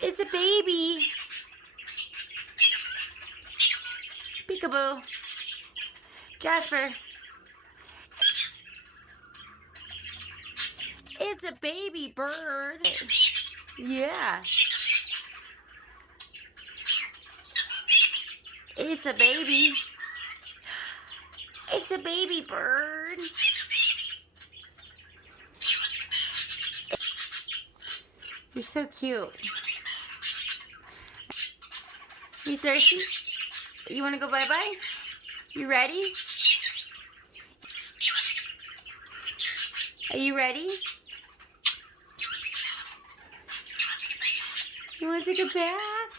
It's a baby. Peekaboo. Jasper. It's a baby bird. Yeah. It's a baby. It's a baby bird. You're so cute. You thirsty? You want to go bye-bye? You ready? Are you ready? You want to take a bath?